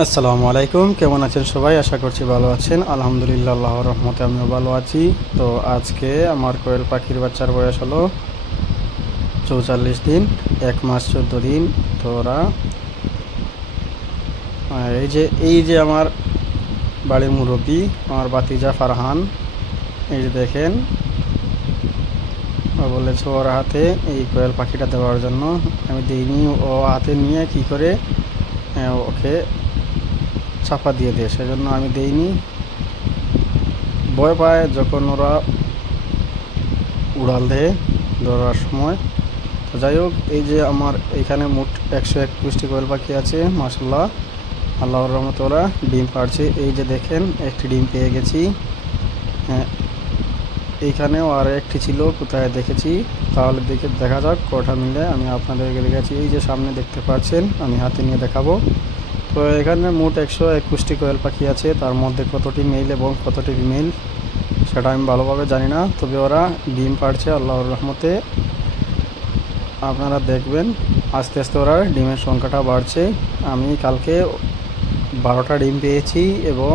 আসসালামু আলাইকুম, কেমন আছেন সবাই? আশা করছি ভালো আছেন। আলহামদুলিল্লাহ, আল্লাহর রহমতে আমিও ভালো আছি। তো আজকে আমার কোয়েল পাখির বাচ্চার বয়স হলো 44 দিন, 1 মাস 14 দিন। তো ওরা এই যে আমার বাড়ির মুরব্বী, আমার ভাতিজা ফারহান, এই যে দেখেন, ও বলেছে ওর হাতে এই কোয়েল পাখিটা দেওয়ার জন্য। আমি দিইনি, ও হাতে নিয়ে কি করে ওকে চাপা দিয়ে দেয়, সেজন্য আমি দেইনি। ভয় পায় যখন ওরা উড়াল দেয় ধরার সময়। তো যাই হোক, এই যে আমার এইখানে মোট 121টি কোয়েল পাখি আছে, মাশাল্লাহ, আল্লাহর রহমতে ওরা ডিম পাড়ছে। এই যে দেখেন, একটি ডিম পেয়ে গেছি। হ্যাঁ, এইখানেও আর একটি ছিল, কোথায় দেখেছি, তাহলে দেখা যাক কটা মিলে। আমি আপনাদেরকে দেখেছি, এই যে সামনে দেখতে পাচ্ছেন, আমি হাতে নিয়ে দেখাবো। তো এখানে মোট 121টি কোয়েল পাখি আছে, তার মধ্যে কতটি মেল এবং কতটি ফিমেল সেটা আমি ভালোভাবে জানি না, তবে ওরা ডিম পাড়ছে আল্লাহর রহমতে। আপনারা দেখবেন আস্তে আস্তে ওরা ডিমের সংখ্যাটা বাড়ছে। আমি কালকে 12টা ডিম পেয়েছি এবং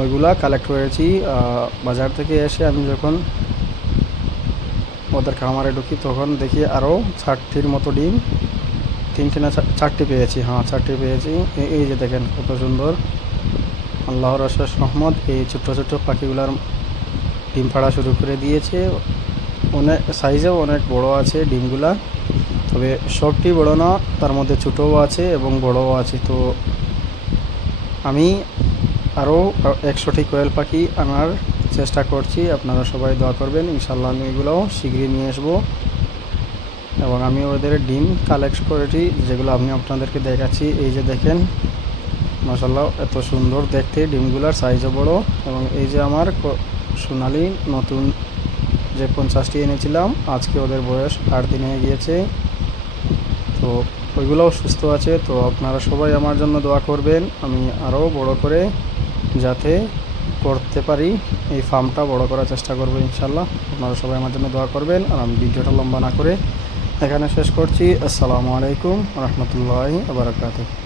ওইগুলা কালেক্ট করেছি বাজার থেকে এসে। আমি যখন ওদের খামারে ঢুকি তখন দেখি আরও 60টির মতো ডিম, 3টে না 4টে পেয়েছি। হ্যাঁ, 4টে পেয়েছি। এই যে দেখেন কত সুন্দর, আল্লাহর অশেষ রহমত। এই ছোট্ট ছোট্ট পাখিগুলার ডিম পাড়া শুরু করে দিয়েছে। অনেক সাইজেও অনেক বড় আছে ডিমগুলা, তবে সবটি বড় না, তার মধ্যে ছোটও আছে এবং বড়ও আছে। তো আমি আরও 100টি কোয়েল পাখি আনার চেষ্টা করছি। আপনারা সবাই দোয়া করবেন, ইনশাল্লাহ আমি এগুলোও শীঘ্রই নিয়ে আসবো। এবং আমি ওদের ডিম কালেক্ট করেছি, যেগুলো আমি আপনাদেরকে দেখাচ্ছি। এই যে দেখেন, মাশাল্লাহ, এত সুন্দর দেখতে, ডিমগুলার সাইজও বড়। এবং এই যে আমার সোনালি নতুন যে 50টি এনেছিলাম, আজকে ওদের বয়স 8 দিন হয়ে গিয়েছে। তো ওইগুলোও সুস্থ আছে। তো আপনারা সবাই আমার জন্য দোয়া করবেন, আমি আরও বড় করে যাতে করতে পারি, এই ফার্মটা বড় করার চেষ্টা করবো ইনশাল্লাহ। আপনারা সবাই আমার জন্য দোয়া করবেন। আর আমি ভিডিওটা লম্বা না করে এখানে শেষ করছি। আসসালামু আলাইকুম রহমতুল্লাহি ওয়া বারাকাতুহু।